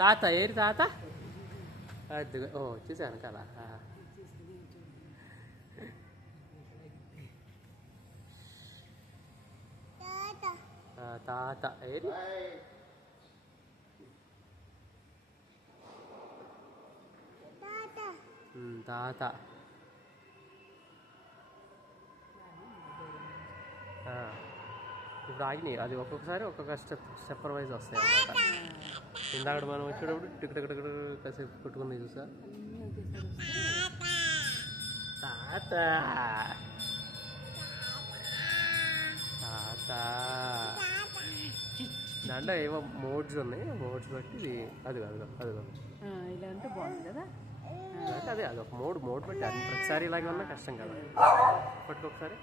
తాత ఏరి తాత అదిగో ఓ చూసాను కదా తాత ఏరి తాత ఇప్పుడు ఆగినాయి అది ఒక్కొక్కసారి ఒక్కొక్క స్టెప్ వైజ్ వస్తాయి అన్నమాట. ఇందాక మనం వచ్చేటప్పుడు టిక్ కాసేపు కొట్టుకుని చూసా తాత తాత దాంట్లో ఏవో మోడ్స్ ఉన్నాయి, మోడ్స్ బట్టి ఇది అదిగో ఇలా అంటే బాగుంది కదా. అదే అదొక మోడ్ బట్టి అది ప్రతిసారి ఇలాగే ఉన్నా కష్టం కదా. ఒకసారి